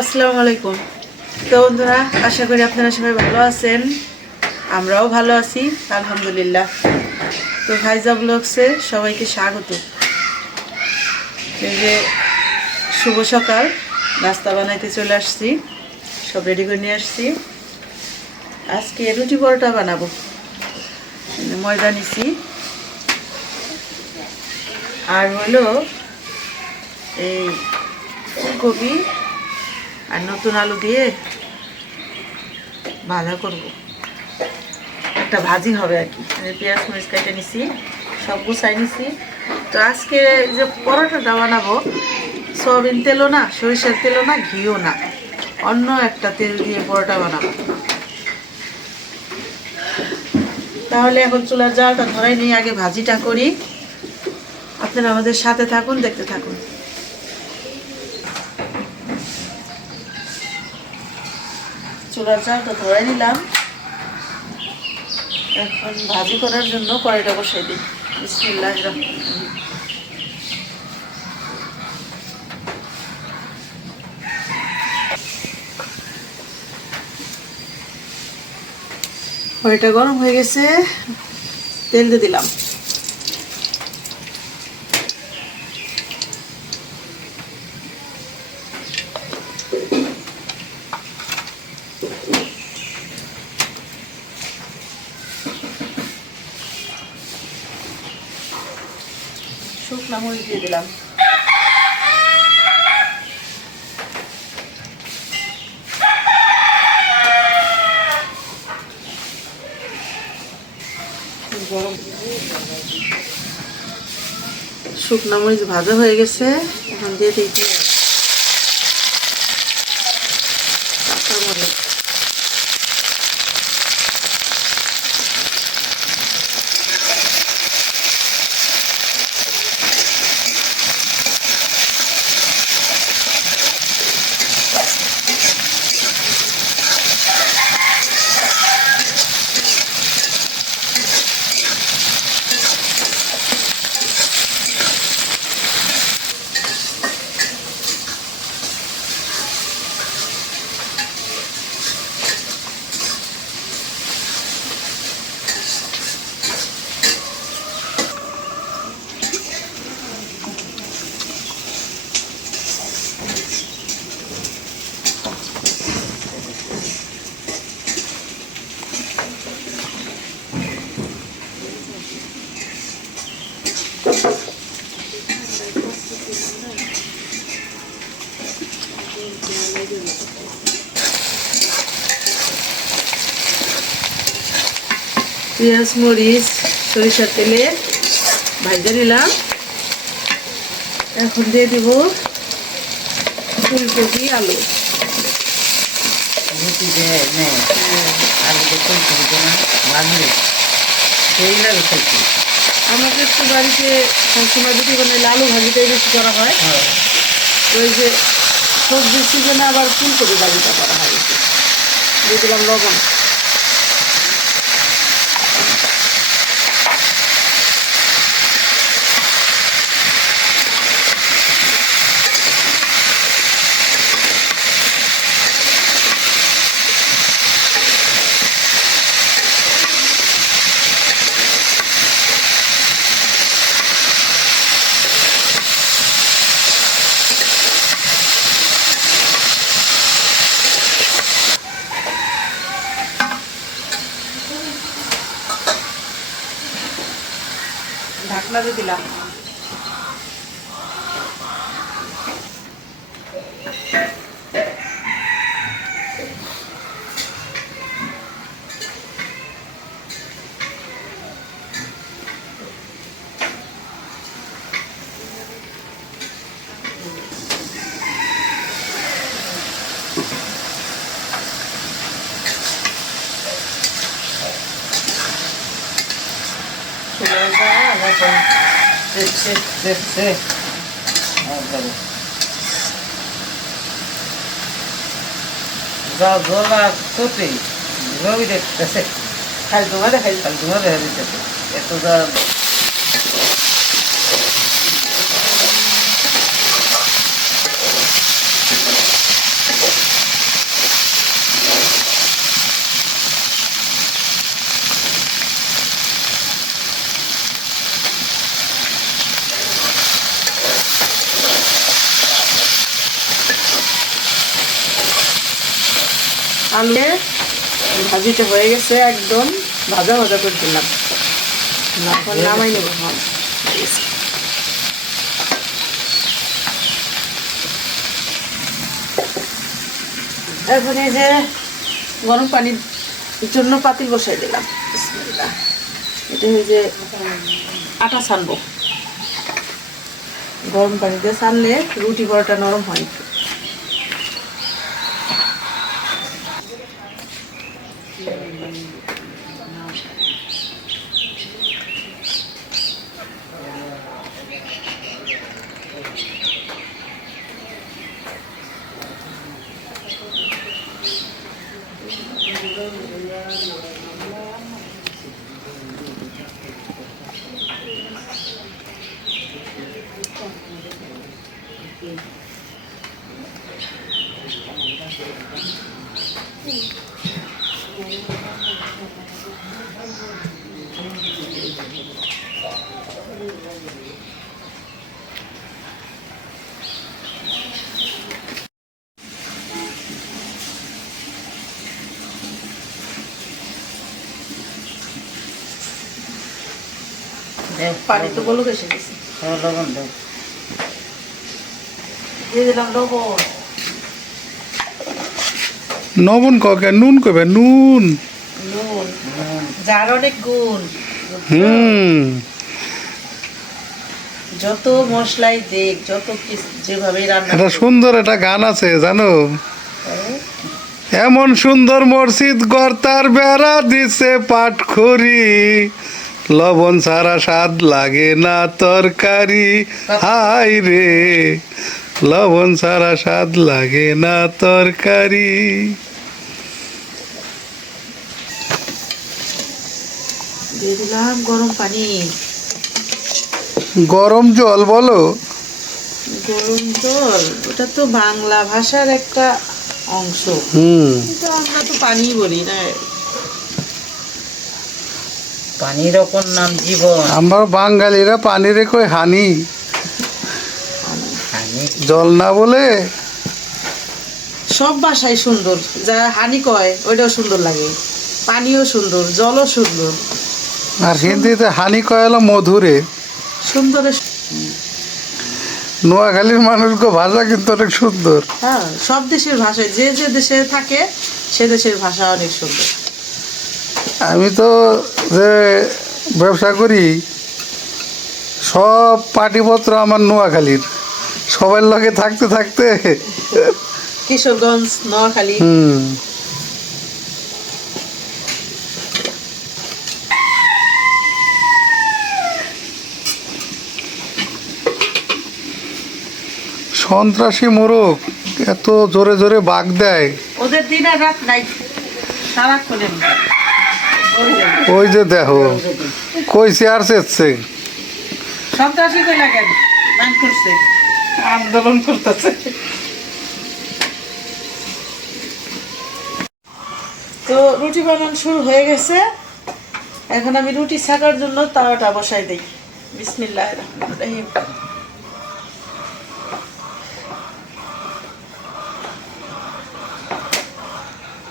আসসালামু আলাইকুম। তো বন্ধুরা, আশা করি আপনারা সবাই ভালো আছেন। আমরাও ভালো আছি, আলহামদুলিল্লাহ। তো ভাইজা ব্লগসে সবাইকে স্বাগত। এই যে শুভ সকাল, নাস্তা বানাইতে চলে আসছি, সব রেডি করে নিয়ে আসছি। আজকে রুটি পরোটা বানাবো। যে ময়দা নিছি। আর হলো এই ফুলকপি আর নতুন আলু দিয়ে ভাজা করব। একটা ভাজি হবে আর কি। পেঁয়াজ, মরিচ কেটে নিছি, সব গুছাই নিছি। তো আজকে যে পরোটাটা বানাবো, সয়াবিন তেলও না, সরিষার তেলও না, ঘিও না। অন্য একটা তেল দিয়ে পরোটা বানাবো। তাহলে এখন চুলার জালটা ধরাই নিয়ে আগে ভাজিটা করি। আপনারা আমাদের সাথে থাকুন, দেখতে থাকুন। চুলার চালটা ধরে নিলাম। এখন ভাজি করার জন্য কড়াইটা বসাই দিই। বিসমিল্লাহ কড়াইটা গরম হয়ে গেছে, তেল দিয়ে দিলাম। শুকনা মরিচ দিয়ে দিলাম। শুকনা মরিচ ভাজা হয়ে গেছে এখন দিয়ে দিই পেঁয়াজ। কাঁচা মরিচ পেঁয়াজ মরিচ সরিষার তেলে ভাজে নিলাম। এখন দিয়ে দিব ফুলকপি আলু। খেতে আমাদের তো বাড়িতে সবসময় দুটি মানে আলু ভাজিটাই বেশি করা হয়। ওই যে সবজির সিজনে আবার ফুলকপি ভাজিটা করা হয়। দিয়ে দিলাম লবণ। ঢাকনা দিয়ে দিলাম চলে যায় এখন দেখছে যা জলা সত্যি রবি দেখতেছে। খাই তোমার খালি। তোমার দেখা দিতেছে এত যা আলু ভাজিটা হয়ে গেছে একদম ভাজা ভাজা করে দিলাম। এখন নামাই নেব হ্যাঁ। এখন এই যে গরম পানির জন্য পাতিল বসাই দিলাম। এটা হয়ে যে আটা ছানবো। গরম পানিতে ছানলে রুটি পরোটা নরম হয়। একটু। Amen. পানি তো বলো এসে গেছে। লবণ দেখ। দিয়ে দিলাম লবণ। নবন ককে নুন কবে নুন। নুন। যার অনেক গুণ। হুম। যত মশলাই দেখ যত যেভাবে রান্না এটা সুন্দর একটা গান আছে জানো? এমন সুন্দর মসজিদ গর্তার বেড়া দিছে পাটখড়ি লবণ ছাড়া স্বাদ লাগে না তরকারি। হাই রে। লবণ ছাড়া স্বাদ লাগে না তরকারি। দিলাম গরম পানি। গরম জল বলো। গরম জল ওটা তো বাংলা ভাষার একটা অংশ। হুম। কিন্তু আমরা তো পানি বলি না পানির ওপর নাম জীবন? আমরা বাঙালিরা পানিরে কই হানি? জল না বলে? সব ভাষাই সুন্দর। যারা হানি কয় ওইটাও সুন্দর লাগে। পানিও সুন্দর জলও সুন্দর। আর হিন্দিতে হানি কয়লো মধুরে। সুন্দরে নোয়াখালীর মানুষকে ভাষা কিন্তু অনেক সুন্দর। হ্যাঁ সব দেশের ভাষায় যে যে দেশে থাকে সে দেশের ভাষা অনেক সুন্দর। আমি তো যে ব্যবসা করি সব পাটিপত্র আমার নোয়াখালীর। সবার লগে থাকতে থাকতে কিশোরগঞ্জ নোয়াখালী। হুম। সন্ত্রাসী মোরগ এত জোরে জোরে বাঘ দেয়। ওদের দিন আর রাত নাই সারাক্ষণের। ওই যে দেখো কই চেয়ার চেচ্ছে? সন্ত্রাসী কই লাগেন করছে আন্দোলন করতেছে। তো রুটি বানানো শুরু হয়ে গেছে। এখন আমি রুটি ছাকার জন্য তাওয়াটা বসাই দিই। বিসমিল্লাহ রহিম।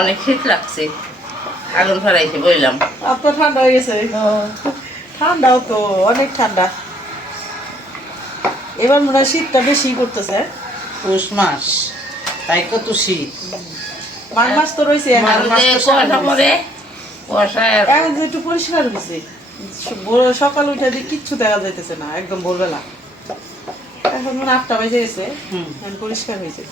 অনেক শীত লাগছে। আগুন বললাম আপনার ঠান্ডা হয়ে গেছে। ঠান্ডাও তো অনেক ঠান্ডা। এবার মনে হয় শীতটা বেশি করতেছে। পৌষ মাস তাই কত শীত। মাঘ মাস তো রয়েছে তো কুয়াশা পরে এখন একটু পরিষ্কার হয়েছে সকাল উঠে দিয়ে কিচ্ছু দেখা যাইতেছে না একদম ভোরবেলা। এখন মনে আটটা বেজে গেছে। পরিষ্কার হয়েছে।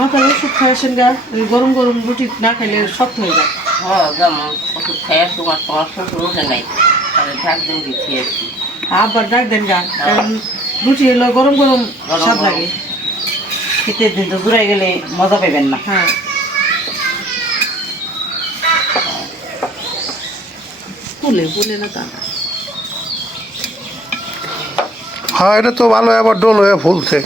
মাথার ওষুধ খাই আসেন গা ওই গরম গরম রুটি না খাইলে শক্ত হয়ে যায়। হ্যাঁ যেমন ওষুধ খাইয়া তোমার তোমার শ্বশুর ওঠে নাই তাহলে ঢাক দিন দিয়ে খেয়েছি আবার ডাক দেন গা কারণ রুটি হলো গরম গরম স্বাদ। লাগে। শীতের দিন তো দূরে গেলে মজা পাবেন না। হ্যাঁ। ফুলে ফুলে না তা হ্যাঁ এটা তো ভালো আবার ডোল হয়ে ফুলছে।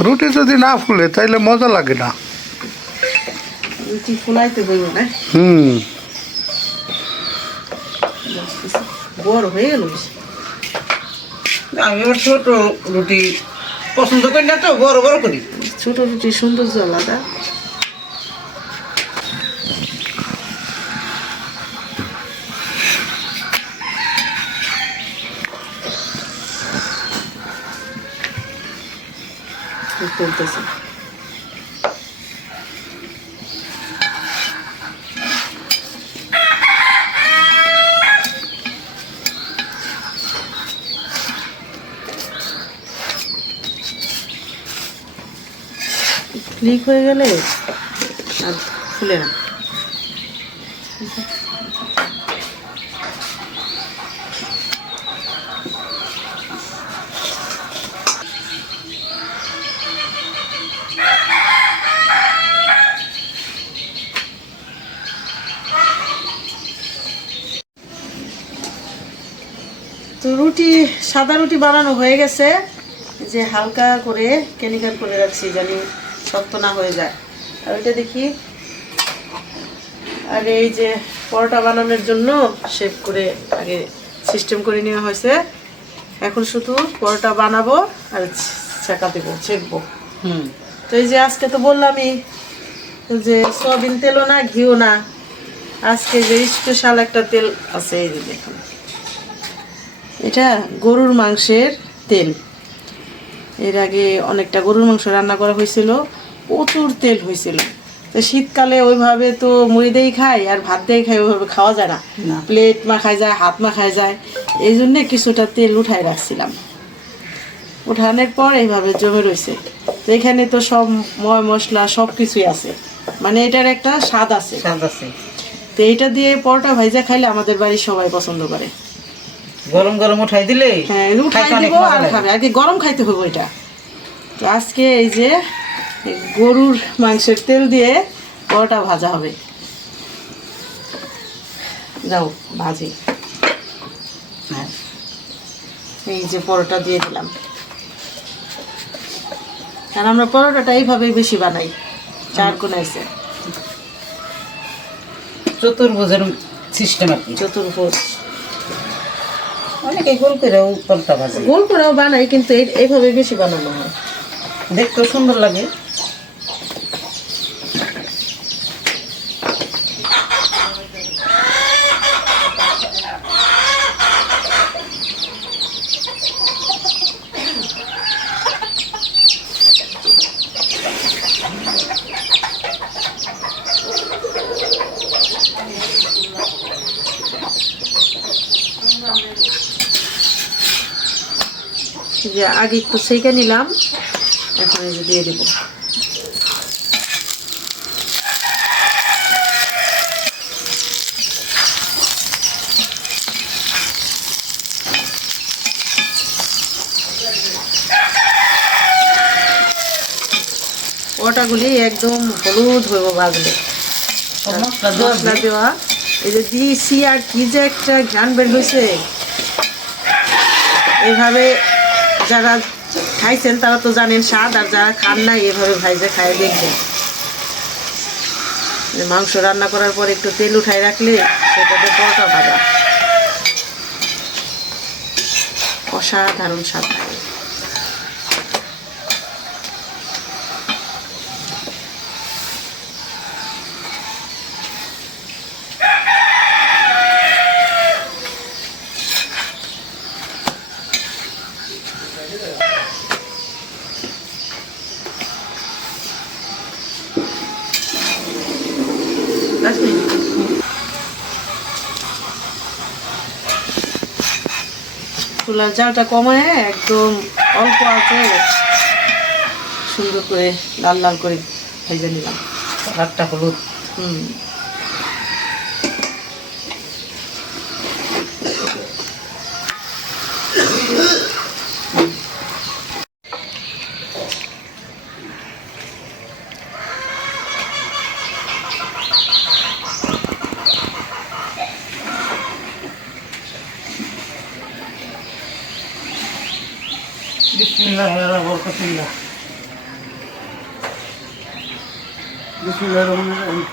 রুটি যদি না ফুলে তাইলে মজা লাগে না। রুটি ফুলাইতে বইব না? হুম। বড় হয়ে গেল বেশি। আমি আবার ছোট রুটি পছন্দ করি না তো বড় বড় করি। ছোট রুটি সৌন্দর্য আলাদা। তুলতেছে ক্লিক হয়ে গেলে আর খুলে না তো রুটি সাদা রুটি বানানো হয়ে গেছে। যে হালকা করে কেমিক্যাল করে রাখছি জানি শক্ত না হয়ে যায়। আর ওইটা দেখি। আর এই যে পরোটা বানানোর জন্য শেপ করে আগে সিস্টেম করে নেওয়া হয়েছে। এখন শুধু পরোটা বানাবো আর ছেঁকা দেবো ছেঁকবো। হুম। তো এই যে আজকে তো বললামই যে সয়াবিন তেলও না ঘিও না। আজকে যে স্পেশাল একটা তেল আছে এই যে দেখুন। এটা গরুর মাংসের তেল। এর আগে অনেকটা গরুর মাংস রান্না করা হয়েছিল প্রচুর তেল হয়েছিল। তো শীতকালে ওইভাবে তো মুড়ি দিয়েই খাই আর ভাত দিয়েই খাই ওইভাবে খাওয়া যায় না। না। প্লেট মাখায় যায় হাত মাখায় যায়। এই জন্যে কিছুটা তেল উঠায় রাখছিলাম। উঠানোর পর এইভাবে জমে রয়েছে। তো এখানে তো সব ময় মশলা সব কিছুই আছে। মানে এটার একটা স্বাদ আছে। স্বাদ আছে। তো এইটা দিয়ে পরোটা ভাইজা খাইলে আমাদের বাড়ির সবাই পছন্দ করে। গরম গরম উঠাই দিলে হ্যাঁ উঠাই দিব আর। খাবে। আগে গরম খাইতে হবে এটা। তো আজকে এই যে গরুর মাংসের তেল দিয়ে পরোটা ভাজা হবে। যাও ভাজি। হ্যাঁ এই যে পরোটা দিয়ে দিলাম। আর আমরা পরোটাটা এইভাবেই বেশি বানাই চার কোন আছে চতুর্ভুজের সিস্টেম আর কি। চতুর্ভুজ। অনেকে গোল করেও তলটা ভাজে। গোল করেও বানাই কিন্তু এই- এইভাবে বেশি বানানো হয়। দেখতেও সুন্দর লাগে। যে আগে একটু সেকে নিলাম এখন এই যে দিয়ে দেবো। ওটাগুলি একদম হলুদ হইব মশলা দেওয়া মশলা দেওয়া। এই যে দিয়েছি আর কি যে একটা ঘ্রাণ বের হয়েছে এভাবে যারা খাইছেন তারা তো জানেন স্বাদ আর যারা খান নাই, এভাবে ভাইজে খায় দেখবেন মাংস রান্না করার পর একটু তেল উঠাই রাখলে সেটাতে পরোটা ভাজা অসাধারণ স্বাদ। চুলার জালটা কমায় একদম অল্প আছে। সুন্দর করে লাল লাল করে ভেজে নিলাম। রাতটা হলুদ। হুম বিসমিল্লাহ বরকতুল্লাহ বিসমিল্লাহ রহমান রহিম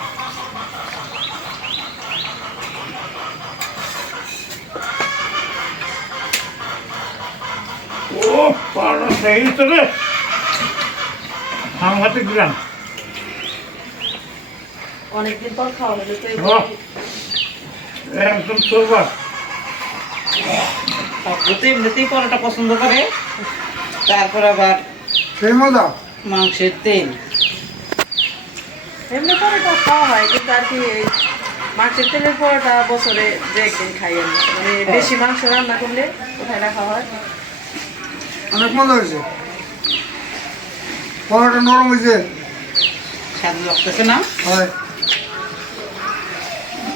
ও পাড়া সেই তো রে সাংঘাতিক গ্রাম অনেকদিন পর খাওয়া হলো তো। একদম ও তো এমনিতেই পরোটা পছন্দ করে। তারপর আবার মাংসের তেল। এমনি পরোটা খাওয়া হয় কিন্তু আর কি মাছের তেলের পরোটা বছরে যে একদিন খাই আমি মানে বেশি মাংস রান্না করলে কোথায় রাখা হয়। অনেক মজা হয়েছে। পরোটা নরম হয়েছে। স্বাদ লাগতেছে না? হয়।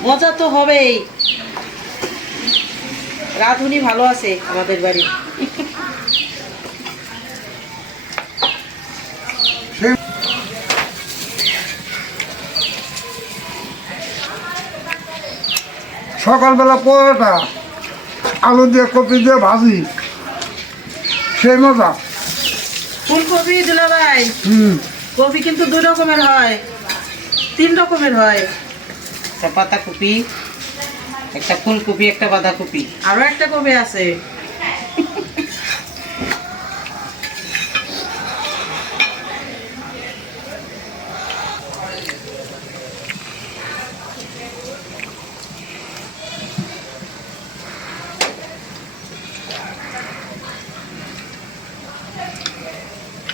মজা তো হবেই। রাঁধুনি ভালো আছে আমাদের বাড়ি। সকালবেলা পরোটা আলু দিয়ে কপি দিয়ে ভাজি সেই মজা। ফুলকপি দিলা ভাই হুম। কপি কিন্তু দুই রকমের হয় তিন রকমের হয়। একটা পাতাকপি একটা ফুলকপি একটা বাঁধাকপি। আরও একটা কপি আছে।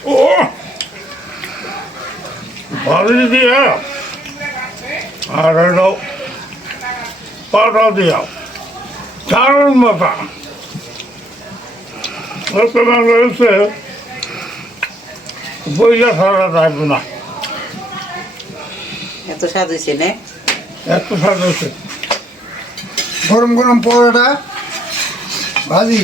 ও! ভালো দিয়া আর হলো পাটা দিয়া চারণ মাথা তোমার রয়েছে বইলা ছাড়া থাকবে না। এত স্বাদ হয়েছে না। এত স্বাদ হয়েছে। গরম গরম পরোটা ভাজি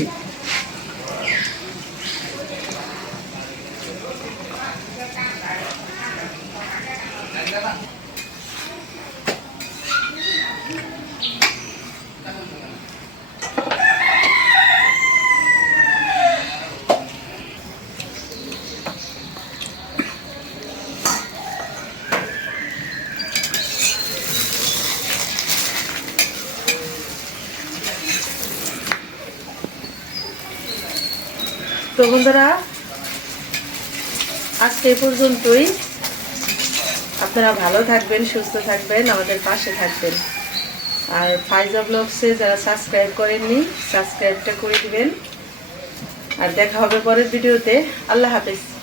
তো বন্ধুরা এই পর্যন্তই। আপনারা ভালো থাকবেন, সুস্থ থাকবেন, আমাদের পাশে থাকবেন। আর ফাইজা ব্লগসে যারা সাবস্ক্রাইব করেননি, সাবস্ক্রাইবটা করে দিবেন। আর দেখা হবে পরের ভিডিওতে। আল্লাহ হাফেজ।